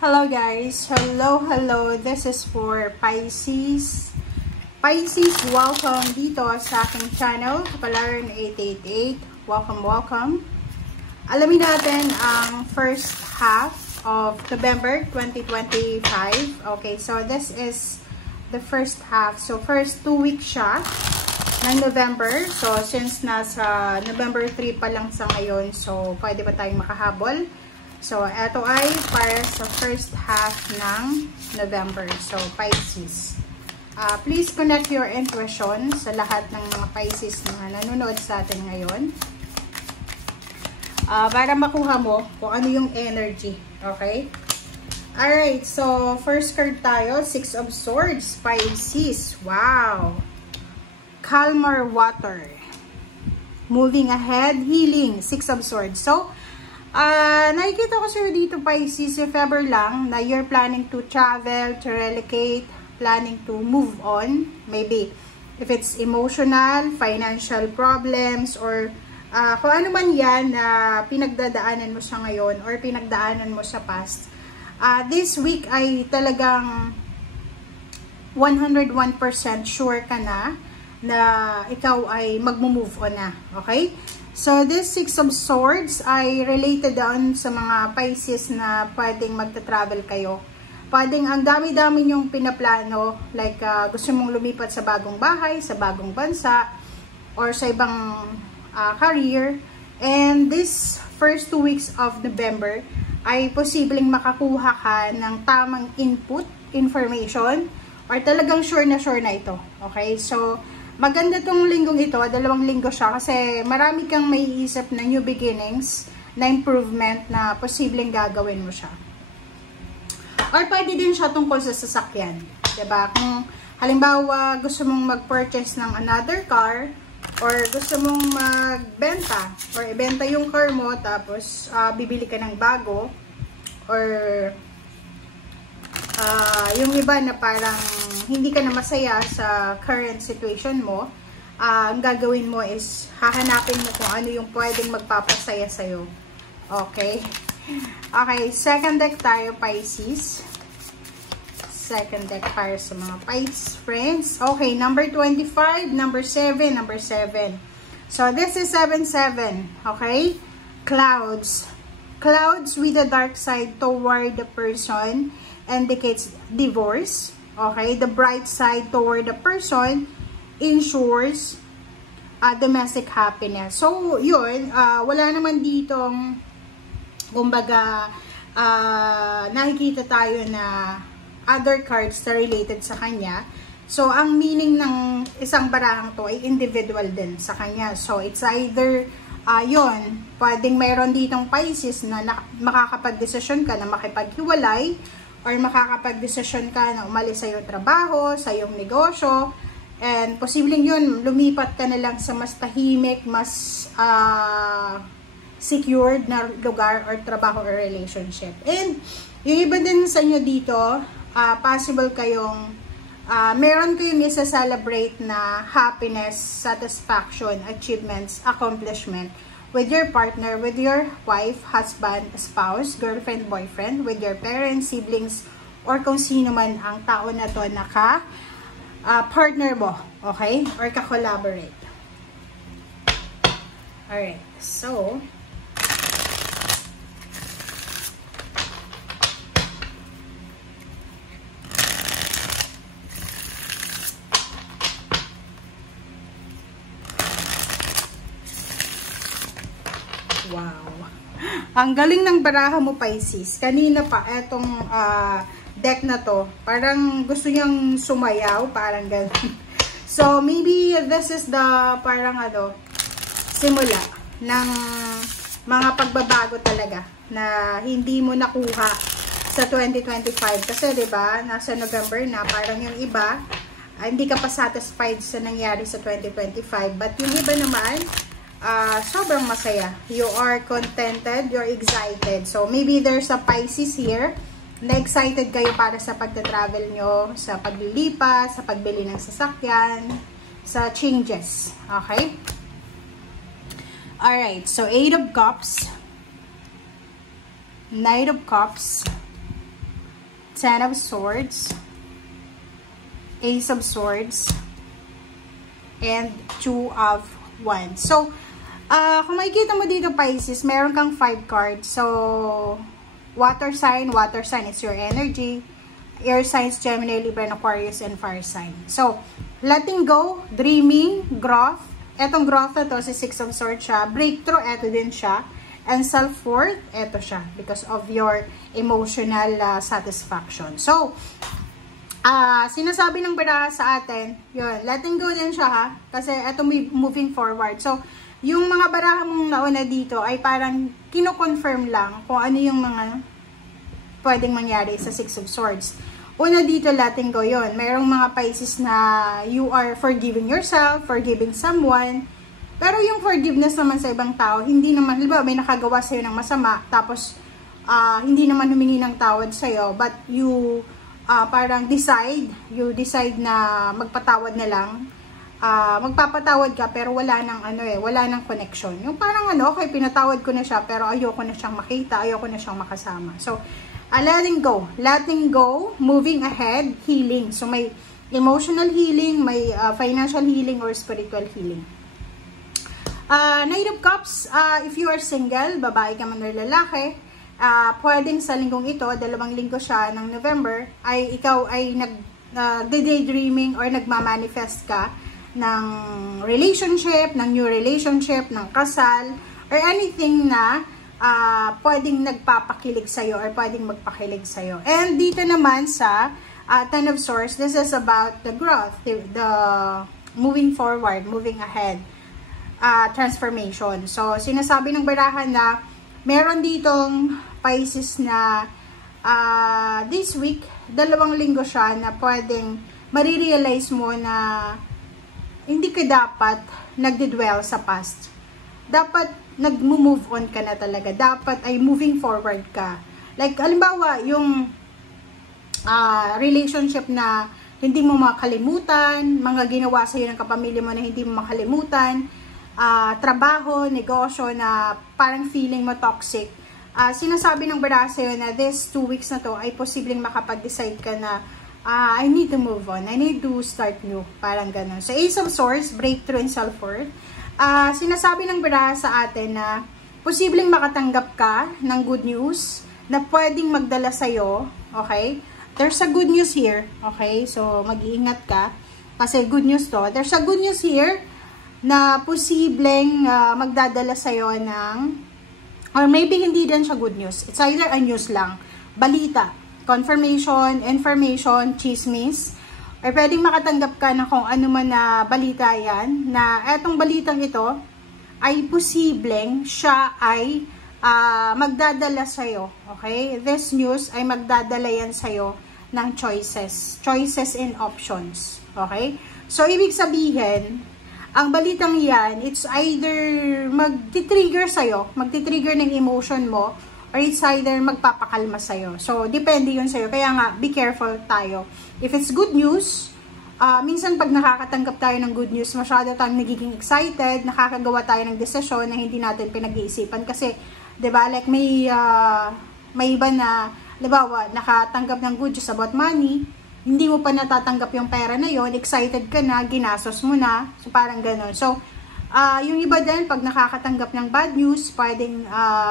Hello guys, hello, this is for Pisces. Pisces, welcome dito sa aking channel, Kapalaran 888. Welcome. Alamin natin ang first half of November 2025. Okay, so this is the first half. So first 2 weeks siya ng November. So since nasa November 3 pa lang sa ngayon, so pwede pa tayong makahabol. So, ito ay para sa first half ng November. So, Pisces. Please connect your intuition sa lahat ng mga Pisces na nanonood sa atin ngayon. Para makuha mo kung ano yung energy. Okay? Alright. So, first card tayo. 6 of Swords. Pisces. Wow! Calmer water. Moving ahead. Healing. 6 of Swords. So, nakikita ko sa'yo dito, Pisces, if ever lang na you're planning to travel, to relocate, planning to move on, maybe if it's emotional, financial problems, or kung ano man yan na pinagdadaanan mo sa ngayon or pinagdaanan mo sa past, this week ay talagang 101% sure ka na ikaw ay magmo-move on na, okay? So, this 6 of Swords ay related doon sa mga Pisces na pwedeng magta-travel kayo. Pwedeng ang dami-dami nyong pinaplano, like gusto mong lumipat sa bagong bahay, sa bagong bansa, or sa ibang career. And this first 2 weeks of November ay posibleng makakuha ka ng tamang input, information, or talagang sure na ito. Okay? So, maganda tong linggong ito, 2 linggo siya kasi marami kang may isip na new beginnings, na improvement na posibleng gagawin mo siya. Or pwede din siya tungkol sa sasakyan. Diba? Kung halimbawa gusto mong mag-purchase ng another car or gusto mong magbenta or ibenta yung car mo tapos bibili ka ng bago or yung iba na parang hindi ka na masaya sa current situation mo, ang gagawin mo is hahanapin mo kung ano yung pwedeng magpapasaya sa'yo. Okay? Okay, second deck tayo, Pisces. Second deck para sa mga Pisces friends. Okay, number 25, number 7. So, this is 7-7. Okay? Clouds. Clouds with the dark side toward the person indicates divorce. Okay, the bright side toward the person ensures domestic happiness. So, yun, wala naman ditong, kumbaga, nakikita tayo na other cards na related sa kanya. So, ang meaning ng isang barahang to ay individual din sa kanya. So, it's either, yun, pwedeng mayroon ditong Pisces na makakapag-desisyon ka na makipaghiwalay, or makakapag-desisyon ka na umalis sa iyong trabaho, sa iyong negosyo, and posibleng yun, lumipat ka na lang sa mas tahimik, mas secured na lugar or trabaho or relationship. And yung iba din sa inyo dito, possible kayong, meron kayong isa-celebrate na happiness, satisfaction, achievements, accomplishment, with your partner, with your wife, husband, spouse, girlfriend, boyfriend, with your parents, siblings, or kung sino man ang tao na to na partner mo, okay? Or ka-collaborate. Alright, so, wow. Ang galing ng baraha mo, Pisces. Kanina pa, etong deck na to, parang gusto niyang sumayaw, parang gano'n. So, maybe this is the, parang simula ng mga pagbabago talaga na hindi mo nakuha sa 2025. Kasi, diba, nasa November na, parang yung iba, hindi ka pa satisfied sa nangyari sa 2025. But yung iba naman, sobrang masaya. You are contented, you're excited. So, maybe there's a Pisces here na excited kayo para sa pagta-travel nyo, sa paglilipat, sa pagbili ng sasakyan, sa changes. Okay? Alright, so 8 of Cups, Knight of Cups, Ten of Swords, Ace of Swords, and Two of Wands. So, kung makikita mo dito, Pisces, meron kang 5 cards. So, water sign is your energy. Air signs, Gemini, Libra, and Aquarius, and fire sign. So, letting go, dreaming, growth. Etong growth na to, si Six of Swords siya. Breakthrough, eto din siya. And self-worth, eto siya. Because of your emotional satisfaction. So, sinasabi ng baraha sa atin, yun, letting go din siya ha. Kasi eto moving forward. So, yung mga baraha mong nauna dito ay parang kino-confirm lang kung ano yung mga pwedeng mangyari sa Six of Swords. Una dito, letting go yun. Mayroong mga Pisces na you are forgiving yourself, forgiving someone. Pero yung forgiveness naman sa ibang tao, hindi naman, halimbawa may nakagawa sa'yo ng masama, tapos hindi naman humingi ng tawad sa'yo, but you parang you decide na magpatawad na lang. Magpapatawad ka pero wala nang wala nang connection. Yung parang okay, pinatawad ko na siya pero ayoko na siyang makita, ayoko na siyang makasama. So, letting go, moving ahead, healing. So, may emotional healing, may financial healing or spiritual healing. Knight of Cups, if you are single, babae ka man or lalaki, pwedeng sa linggong ito, 2 linggo siya ng November, ay ikaw ay daydreaming or nagmamanifest ka ng relationship, ng new relationship, ng kasal, or anything na pwedeng nagpapakilig sa'yo or pwedeng magpakilig sa'yo. And dito naman sa Ten of Swords, this is about the growth, the moving forward, moving ahead, transformation. So, sinasabi ng barahan na meron ditong Pisces na this week, 2 linggo siya na pwedeng marirealize mo na hindi ka dapat nagdidwell sa past. Dapat nag-move on ka na talaga. Dapat ay moving forward ka. Like, halimbawa, yung relationship na hindi mo makalimutan, mga ginawa sa'yo ng kapamilya mo na hindi mo makalimutan, trabaho, negosyo na parang feeling mo toxic. Sinasabi ng baraha sa'yo na this 2 weeks na to ay posibleng makapag-decide ka na I need to move on. I need to start new. Parang ganun. So, Ace of Swords, breakthrough and self-worth. Sinasabi ng baraha sa atin na posibleng makatanggap ka ng good news na pwedeng magdala sa'yo. Okay? There's a good news here. Okay? So, mag-iingat ka. Kasi good news to. There's a good news here na posibleng magdadala sa'yo ng, or maybe hindi din siya good news. It's either a news lang. Balita. Confirmation, information, chismis. Or pwedeng makatanggap ka na kung ano man na balita yan, na etong balitang ito ay posibleng siya ay magdadala sa'yo. Okay? This news ay magdadala yan sa'yo ng choices. Choices and options. Okay? So, ibig sabihin, ang balitang yan, it's either magti-trigger sa'yo, magti-trigger ng emotion mo, or it's either magpapakalma sa'yo. So, depende yun sa'yo. Kaya nga, be careful tayo. If it's good news, minsan pag nakakatanggap tayo ng good news, masyado tayong nagiging excited, nakakagawa tayo ng desisyon na hindi natin pinag-iisipan. Kasi, diba, like may iba na, diba, nakatanggap ng good news about money, hindi mo pa natatanggap yung pera na yon, excited ka na, ginastos mo na, so parang gano'n. So, yung iba din, pag nakakatanggap ng bad news, pwedeng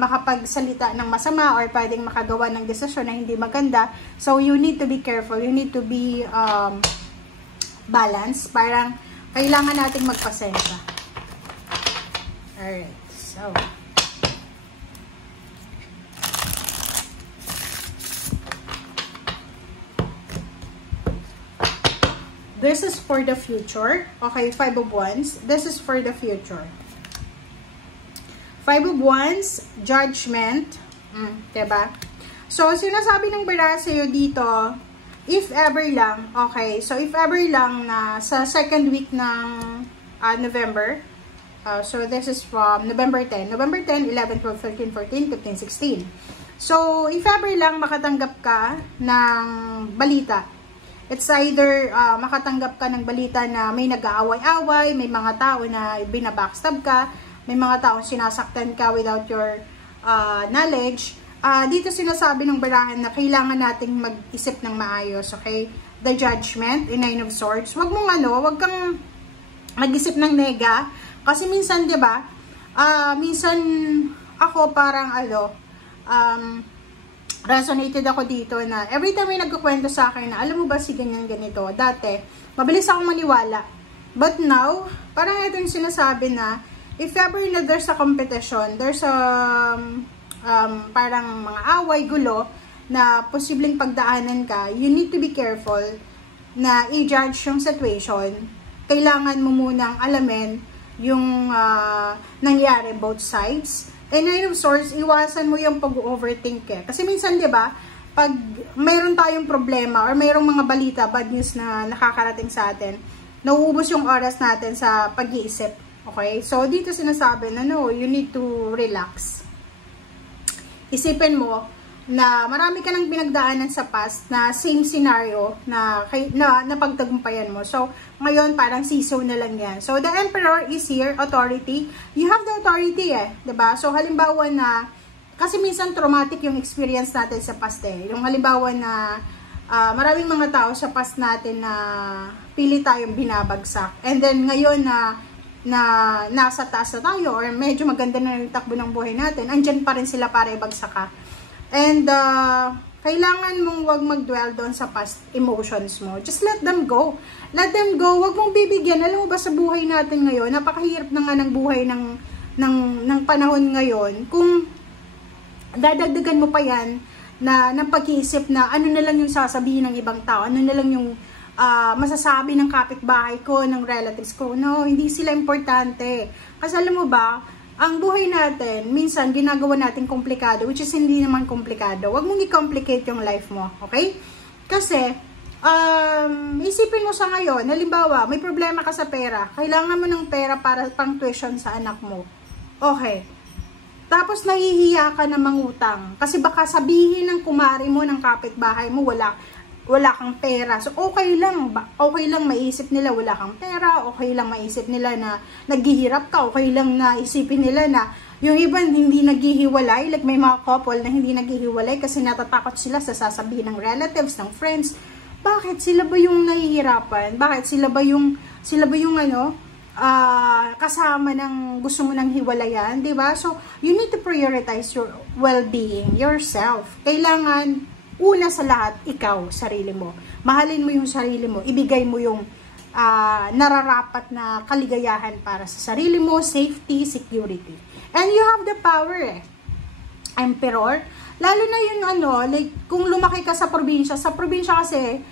makapagsalita ng masama or pwedeng makagawa ng desisyon na hindi maganda. So, you need to be careful. You need to be balanced. Parang kailangan nating magpasensya. Alright. So, this is for the future. Okay, 5 of Wands. This is for the future. 5 of Wands, Judgment. Diba? So, sinasabi ng baraha sa'yo dito, if ever lang, okay, so if ever lang na sa second week ng November, so this is from November 10. November 10, 11, 12, 13, 14, 15, 16. So, if ever lang makatanggap ka ng balita, it's either makatanggap ka ng balita na may nag-aaway-away, may mga tao na binabackstab ka, may mga tao sinasaktan ka without your knowledge, dito sinasabi ng barahan na kailangan nating mag-isip ng maayos, okay? The Judgment in Nine of Swords. Wag kang mag-isip ng nega. Kasi minsan, di ba, minsan ako parang resonated ako dito na every time may nagkukwento sa akin na, alam mo ba si ganyan ganito, dati, mabilis akong maniwala. But now, parang ito yung sinasabi na, if ever na there's a competition, there's a parang mga away, gulo, na posibleng pagdaanan ka, you need to be careful na i-judge yung situation. Kailangan mo munang alamin yung nangyari both sides. And Nine of Swords, iwasan mo yung pag-overthink eh. Kasi minsan, di ba, pag mayroon tayong problema or mayroong mga balita, bad news na nakakarating sa atin, nauubos yung oras natin sa pag-iisip. Okay? So, dito sinasabi na no, you need to relax. Isipin mo na marami ka nang pinagdaanan sa past na same scenario na pagtagumpayan mo. So, ngayon parang siso na lang yan. So, the Emperor is here, authority. You have the authority eh, diba? So, halimbawa na, kasi minsan traumatic yung experience natin sa past eh. Yung halimbawa na, maraming mga tao sa past natin na pili tayong binabagsak. And then, ngayon na nasa taas na tayo or medyo maganda na yung takbo ng buhay natin, andyan pa rin sila para ibagsak ka. And, kailangan mong wag mag-dwell doon sa past emotions mo. Just let them go. Let them go. Wag mong bibigyan. Alam mo ba sa buhay natin ngayon, napakahirap na nga ng buhay ng panahon ngayon. Kung dadagdagan mo pa yan ng pag-iisip na ano na lang yung sasabihin ng ibang tao, ano na lang yung masasabi ng kapitbahay ko, ng relatives ko. No, hindi sila importante. Kasi alam mo ba, ang buhay natin, minsan ginagawa natin komplikado, which is hindi naman komplikado. Huwag mong i-complicate yung life mo, okay? Kasi, isipin mo sa ngayon, halimbawa, may problema ka sa pera, kailangan mo ng pera para pang tuition sa anak mo. Okay. Tapos, nahihiya ka na mangutang. Kasi baka sabihin ng kumari mo, ng kapitbahay mo, wala kang pera. So, okay lang maisip nila wala kang pera, okay lang maisip nila na naghihirap ka, okay lang na isipin nila na yung iba hindi naghihiwalay, like may mga couple na hindi naghihiwalay kasi natatakot sila sa sasabihin ng relatives, ng friends. Bakit? Sila ba yung nahihirapan? Bakit? Sila ba yung kasama ng gusto mo ng hiwalayan, diba? So, you need to prioritize your well-being, yourself. Kailangan una sa lahat, ikaw, sarili mo. Mahalin mo yung sarili mo. Ibigay mo yung nararapat na kaligayahan para sa sarili mo, safety, security. And you have the power eh. Emperor. Lalo na yung like, kung lumaki ka sa probinsya kasi,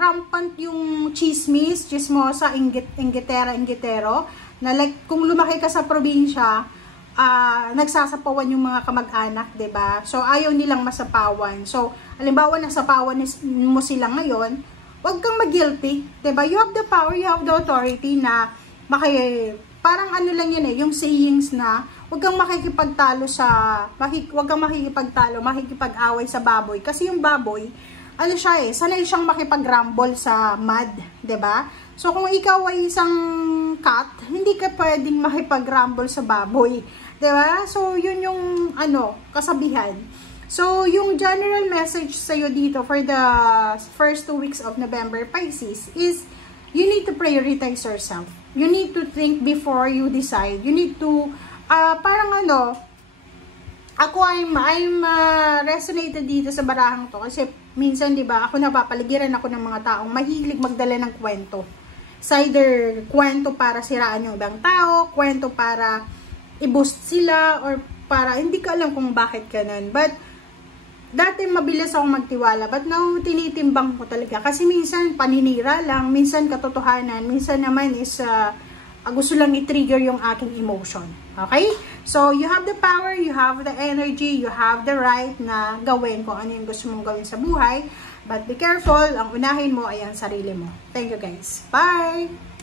rampant yung chismosa, inggitero, na like, kung lumaki ka sa probinsya, nagsasapawan yung mga kamag-anak, 'di ba? So ayaw nilang masapawan. So halimbawa nasapawan mo sila ngayon, wag kang mag-guilty, 'di ba? You have the power, you have the authority na parang lang yan eh, yung sayings na wag kang makikipagtalo makikipag-away sa baboy kasi yung baboy siya eh, sanay siyang makipag-rumble sa mud, 'di ba? So kung ikaw ay isang cat, hindi ka pwedeng makipag-rumble sa baboy. Diba? So, yun yung, kasabihan. So, yung general message sa'yo dito for the first 2 weeks of November, Pisces, is you need to prioritize yourself. You need to think before you decide. You need to, I'm resonated dito sa barahang to. Kasi, minsan, diba, ako napapaligiran ako ng mga taong mahilig magdala ng kwento. It's either kwento para siraan yung ibang tao, kwento para i-boost sila, or para, hindi ko alam kung bakit ganun. But, dati mabilis ako magtiwala, but now, tinitimbang ko talaga. Kasi minsan, paninira lang, minsan katotohanan, minsan naman is, gusto lang i-trigger yung aking emotion. Okay? So, you have the power, you have the energy, you have the right na gawin kung ano yung gusto mong gawin sa buhay. But be careful, ang unahin mo ay ang sarili mo. Thank you guys. Bye!